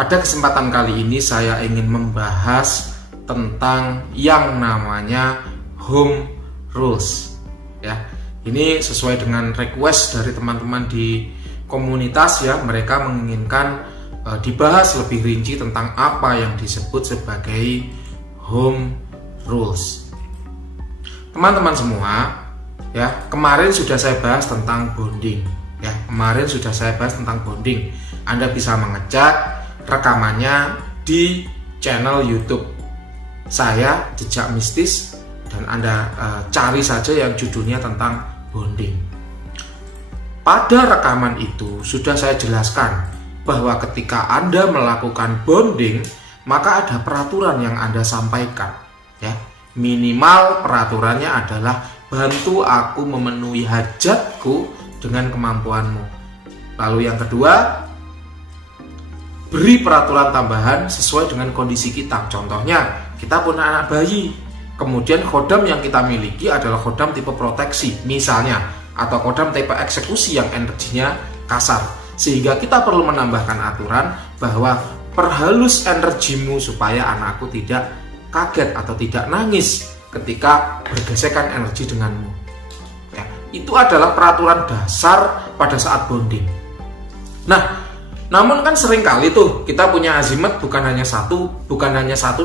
Pada kesempatan kali ini saya ingin membahas tentang yang namanya home rules. Ya, ini sesuai dengan request dari teman-teman di komunitas ya, mereka menginginkan dibahas lebih rinci tentang apa yang disebut sebagai home rules. Teman-teman semua, ya, kemarin sudah saya bahas tentang bonding. Ya, kemarin sudah saya bahas tentang bonding. Anda bisa mengecek rekamannya di channel YouTube saya, Jejak Mistis, dan Anda cari saja yang judulnya tentang bonding. Pada rekaman itu sudah saya jelaskan bahwa ketika Anda melakukan bonding, maka ada peraturan yang Anda sampaikan, ya. Minimal peraturannya adalah bantu aku memenuhi hajatku dengan kemampuanmu. Lalu yang kedua, beri peraturan tambahan sesuai dengan kondisi kita. Contohnya, kita punya anak bayi, kemudian khodam yang kita miliki adalah khodam tipe proteksi misalnya, atau khodam tipe eksekusi yang energinya kasar, sehingga kita perlu menambahkan aturan bahwa perhalus energimu supaya anakku tidak kaget atau tidak nangis ketika bergesekan energi denganmu. Ya, itu adalah peraturan dasar pada saat bonding. Nah, namun kan sering kali tuh kita punya azimat bukan hanya satu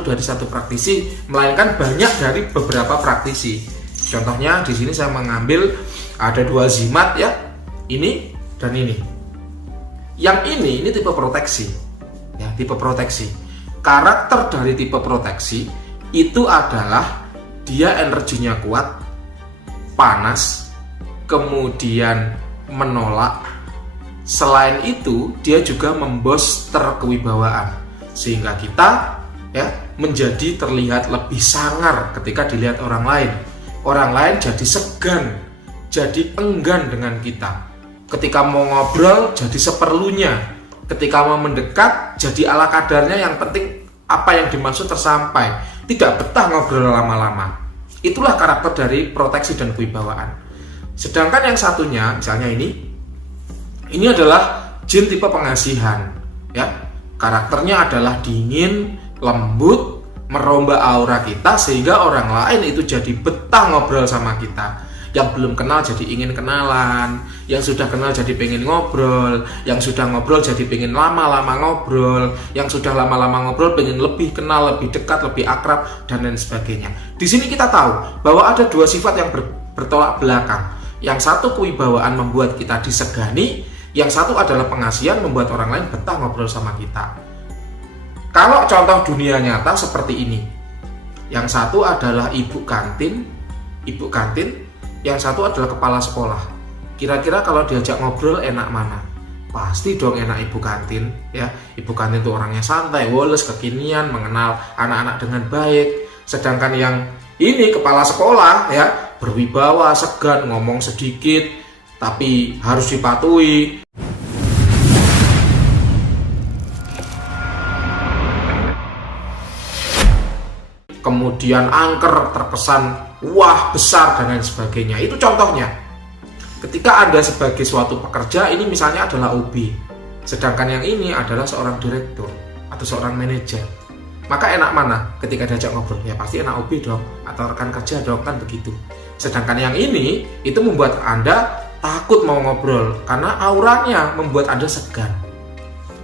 dari satu praktisi, melainkan banyak dari beberapa praktisi. Contohnya di sini saya mengambil ada dua azimat ya, ini dan ini. Yang ini tipe proteksi. Ya, tipe proteksi. Karakter dari tipe proteksi itu adalah dia energinya kuat, panas, kemudian menolak. Selain itu, dia juga memboster kewibawaan, sehingga kita ya menjadi terlihat lebih sangar ketika dilihat orang lain. Orang lain jadi segan, jadi enggan dengan kita. Ketika mau ngobrol jadi seperlunya. Ketika mau mendekat jadi ala kadarnya, yang penting apa yang dimaksud tersampai. Tidak betah ngobrol lama-lama. Itulah karakter dari proteksi dan kewibawaan. Sedangkan yang satunya, misalnya ini adalah jin tipe pengasihan, ya. Karakternya adalah dingin, lembut, merombak aura kita sehingga orang lain itu jadi betah ngobrol sama kita. Yang belum kenal jadi ingin kenalan, yang sudah kenal jadi pengen ngobrol, yang sudah ngobrol jadi pengen lama-lama ngobrol, yang sudah lama-lama ngobrol pengen lebih kenal, lebih dekat, lebih akrab, dan lain sebagainya. Di sini kita tahu bahwa ada dua sifat yang bertolak belakang. Yang satu kewibawaan membuat kita disegani, yang satu adalah pengasihan membuat orang lain betah ngobrol sama kita. Kalau contoh dunia nyata seperti ini, yang satu adalah ibu kantin, yang satu adalah kepala sekolah. Kira-kira kalau diajak ngobrol enak mana? Pasti dong enak ibu kantin, ya. Ibu kantin itu orangnya santai, woles, kekinian, mengenal anak-anak dengan baik. Sedangkan yang ini kepala sekolah, ya, berwibawa, segan, ngomong sedikit, tapi harus dipatuhi. Kemudian angker, terkesan wah besar dan lain sebagainya. Itu contohnya. Ketika Anda sebagai suatu pekerja, ini misalnya adalah OB, sedangkan yang ini adalah seorang direktur atau seorang manajer. Maka enak mana ketika diajak ngobrol? Ya pasti enak OB dong, atau rekan kerja dong, kan begitu. Sedangkan yang ini itu membuat Anda takut mau ngobrol karena auranya membuat Anda segan.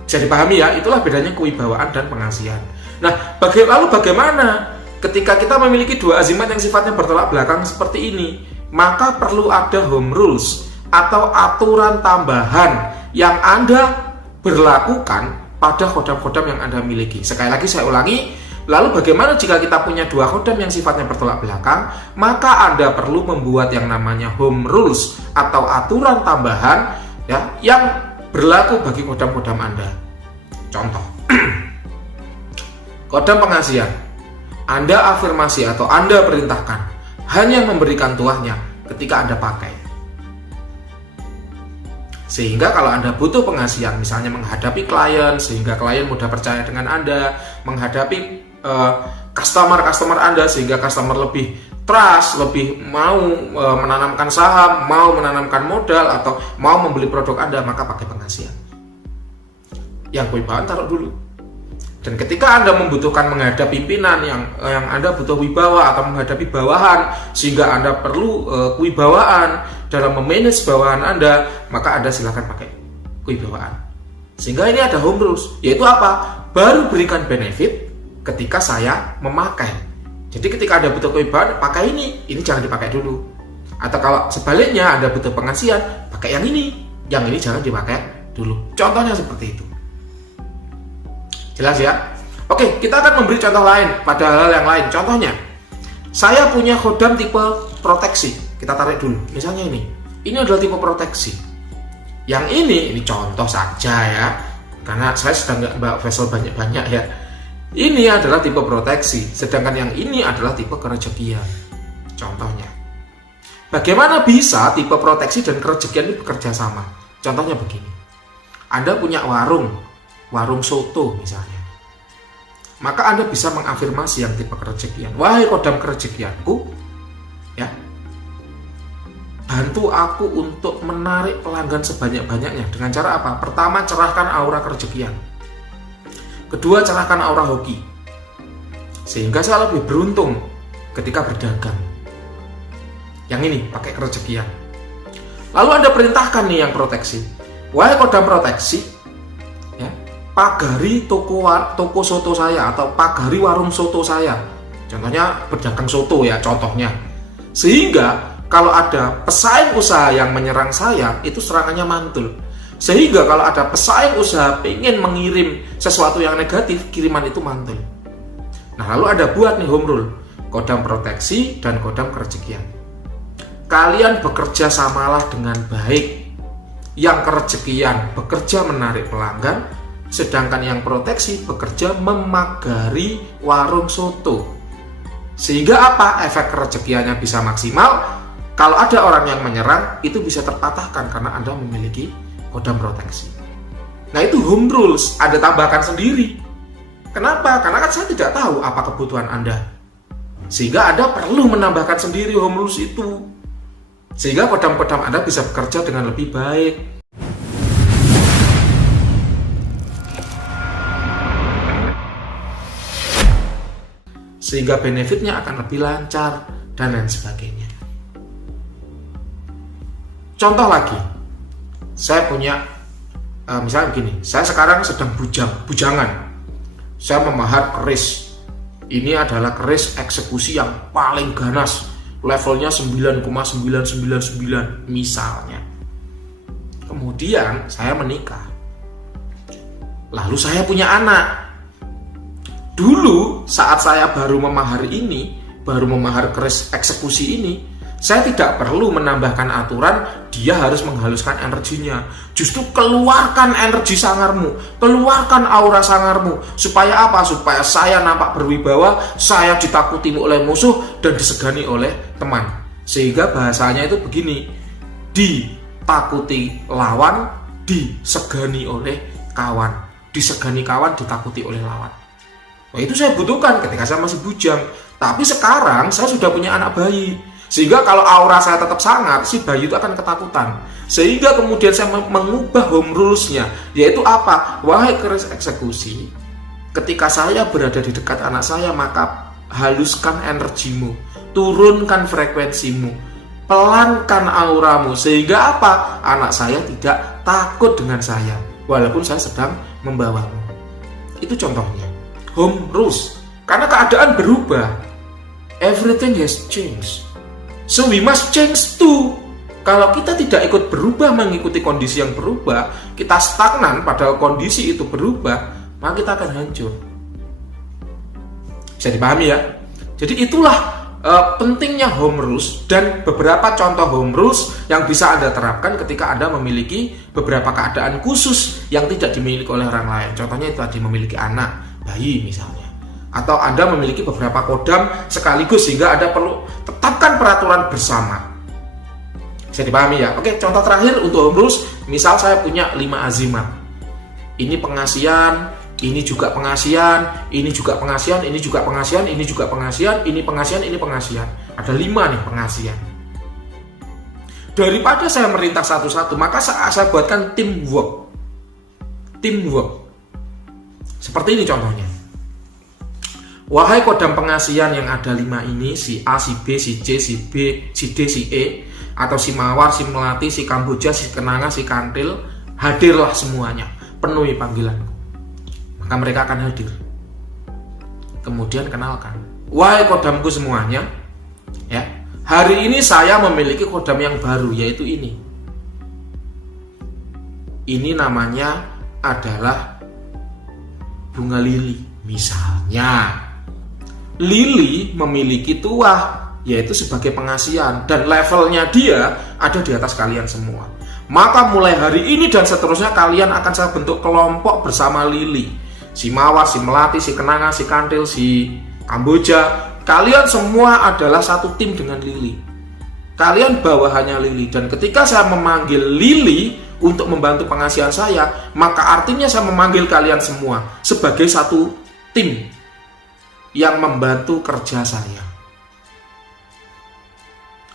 Bisa dipahami ya, itulah bedanya kewibawaan dan pengasihan. Nah, lalu bagaimana ketika kita memiliki dua azimat yang sifatnya bertolak belakang seperti ini? Maka perlu ada home rules atau aturan tambahan yang Anda berlakukan pada khodam-khodam yang Anda miliki. Sekali lagi saya ulangi, lalu bagaimana jika kita punya dua khodam yang sifatnya bertolak belakang? Maka Anda perlu membuat yang namanya home rules atau aturan tambahan ya, yang berlaku bagi khodam-khodam Anda. Contoh, khodam pengasihan. Anda afirmasi atau Anda perintahkan hanya memberikan tuahnya ketika Anda pakai. Sehingga kalau Anda butuh pengasihan, misalnya menghadapi klien, sehingga klien mudah percaya dengan Anda, menghadapi customer Anda, sehingga customer lebih trust, lebih mau menanamkan saham, mau menanamkan modal, atau mau membeli produk Anda, maka pakai pengasihan. Yang kewibawaan taruh dulu. Dan ketika Anda membutuhkan menghadap pimpinan yang Anda butuh wibawa atau menghadapi bawahan sehingga Anda perlu kewibawaan dalam memanage bawahan Anda, maka Anda silakan pakai kewibawaan. Sehingga ini ada home rules, yaitu apa? Baru berikan benefit ketika saya memakai. Jadi ketika Anda butuh kewibawaan, pakai ini jangan dipakai dulu. Atau kalau sebaliknya Anda butuh pengasihan, pakai yang ini jangan dipakai dulu. Contohnya seperti itu. Jelas ya? Oke, kita akan memberi contoh lain pada hal yang lain. Contohnya, saya punya khodam tipe proteksi. Kita tarik dulu. Misalnya ini adalah tipe proteksi. Yang ini contoh saja ya, karena saya sedang nggak bawa vessel banyak-banyak ya. Ini adalah tipe proteksi, sedangkan yang ini adalah tipe kerejekian. Contohnya, bagaimana bisa tipe proteksi dan kerejekian ini bekerja sama? Contohnya begini, Anda punya warung soto misalnya, maka Anda bisa mengafirmasi yang tipe kerejekian. Wahai khodam kerejekianku, ya, bantu aku untuk menarik pelanggan sebanyak-banyaknya. Dengan cara apa? Pertama, cerahkan aura kerejekian. Kedua, cerahkan aura hoki, sehingga saya lebih beruntung ketika berdagang. Yang ini pakai kerejekian. Lalu Anda perintahkan nih yang proteksi, wahai khodam proteksi, ya, pagari toko soto saya atau pagari warung soto saya. Contohnya berdagang soto ya, contohnya. Sehingga kalau ada pesaing usaha yang menyerang saya, itu serangannya mantul. Sehingga kalau ada pesaing usaha pengen mengirim sesuatu yang negatif, kiriman itu mantul. Nah, lalu ada buat nih home rule, khodam proteksi dan khodam kerejekian. Kalian bekerja samalah dengan baik. Yang kerejekian bekerja menarik pelanggan, sedangkan yang proteksi bekerja memagari warung soto. Sehingga apa? Efek kerejekiannya bisa maksimal. Kalau ada orang yang menyerang, itu bisa terpatahkan karena Anda memiliki khodam proteksi. Nah, itu home rules, Anda tambahkan sendiri. Kenapa? Karena kan saya tidak tahu apa kebutuhan Anda. Sehingga Anda perlu menambahkan sendiri home rules itu. Sehingga khodam-khodam Anda bisa bekerja dengan lebih baik. Sehingga benefitnya akan lebih lancar dan lain sebagainya. Contoh lagi, saya punya misalnya begini, saya sekarang sedang bujangan. Saya memahar keris. Ini adalah keris eksekusi yang paling ganas, levelnya 9,999 misalnya. Kemudian saya menikah, lalu saya punya anak. Dulu saat saya baru memahar keris eksekusi ini, saya tidak perlu menambahkan aturan dia harus menghaluskan energinya. Justru keluarkan energi sangarmu, keluarkan aura sangarmu. Supaya apa? Supaya saya nampak berwibawa, saya ditakuti oleh musuh dan disegani oleh teman. Sehingga bahasanya itu begini, ditakuti lawan, disegani oleh kawan. Disegani kawan, ditakuti oleh lawan. Nah, itu saya butuhkan ketika saya masih bujang. Tapi sekarang saya sudah punya anak bayi. Sehingga kalau aura saya tetap sangar, si bayi itu akan ketakutan. Sehingga kemudian saya mengubah home rules-nya, yaitu apa? Wahai keris eksekusi, ketika saya berada di dekat anak saya, maka haluskan energimu, turunkan frekuensimu, pelankan auramu, sehingga apa? Anak saya tidak takut dengan saya, walaupun saya sedang membawamu. Itu contohnya. Home rules. Karena keadaan berubah. Everything has changed. So we must change too. Kalau kita tidak ikut berubah mengikuti kondisi yang berubah, kita stagnan padahal kondisi itu berubah, maka kita akan hancur. Bisa dipahami ya? Jadi itulah pentingnya home rules dan beberapa contoh home rules yang bisa Anda terapkan ketika Anda memiliki beberapa keadaan khusus yang tidak dimiliki oleh orang lain. Contohnya itu tadi, memiliki anak, bayi misalnya. Atau Anda memiliki beberapa khodam sekaligus sehingga Anda perlu tetapkan peraturan bersama. Bisa dipahami ya? Oke, contoh terakhir untuk home rules, misal saya punya 5 azimat. Ini pengasihan, ini juga pengasihan, ini juga pengasihan, ini juga pengasihan, ini juga pengasihan, ini pengasihan, ini pengasihan. Ada 5 nih pengasihan. Daripada saya merintah satu-satu, maka saya buatkan teamwork. Teamwork. Seperti ini contohnya. wahai kodam pengasihan yang ada 5 ini, si A, si B, si C, si B, si D, si E, atau si Mawar, si Melati, si Kamboja, si Kenanga, si Kantil, hadirlah semuanya, penuhi panggilanku. Maka mereka akan hadir. Kemudian kenalkan, wahai kodamku semuanya, ya, hari ini saya memiliki kodam yang baru, yaitu ini. Ini namanya adalah bunga lili. Misalnya, lili memiliki tuah, yaitu sebagai pengasihan, dan levelnya dia ada di atas kalian semua. Maka mulai hari ini dan seterusnya kalian akan saya bentuk kelompok bersama lili. Si Mawar, si Melati, si Kenanga, si Kantil, si Kamboja, kalian semua adalah satu tim dengan lili. Kalian bawahannya lili, dan ketika saya memanggil lili untuk membantu pengasihan saya, maka artinya saya memanggil kalian semua sebagai satu tim yang membantu kerja saya.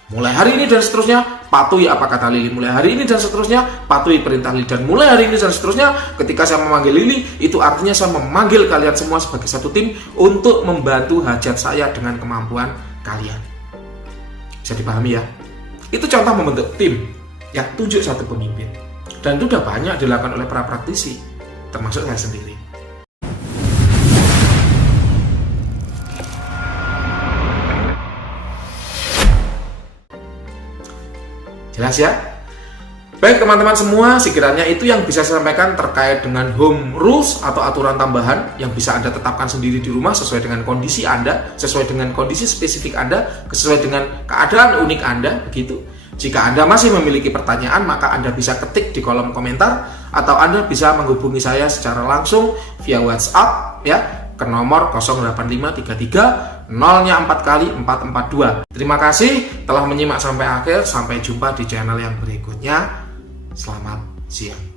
Mulai hari ini dan seterusnya, patuhi apa kata lili. Mulai hari ini dan seterusnya, patuhi perintah lili. Dan mulai hari ini dan seterusnya, ketika saya memanggil lili, itu artinya saya memanggil kalian semua sebagai satu tim untuk membantu hajat saya dengan kemampuan kalian. Bisa dipahami ya? Itu contoh membentuk tim, ya, tunjuk satu pemimpin. Dan itu sudah banyak dilakukan oleh para praktisi, termasuk saya sendiri. Jelas ya? Baik teman-teman semua, sekiranya itu yang bisa saya sampaikan terkait dengan home rules atau aturan tambahan yang bisa Anda tetapkan sendiri di rumah sesuai dengan kondisi Anda, sesuai dengan kondisi spesifik Anda, sesuai dengan keadaan unik Anda, begitu. Jika Anda masih memiliki pertanyaan, maka Anda bisa ketik di kolom komentar atau Anda bisa menghubungi saya secara langsung via WhatsApp ya ke nomor 08533 0-nya 4 kali 442. Terima kasih telah menyimak sampai akhir. Sampai jumpa di channel yang berikutnya. Selamat siang.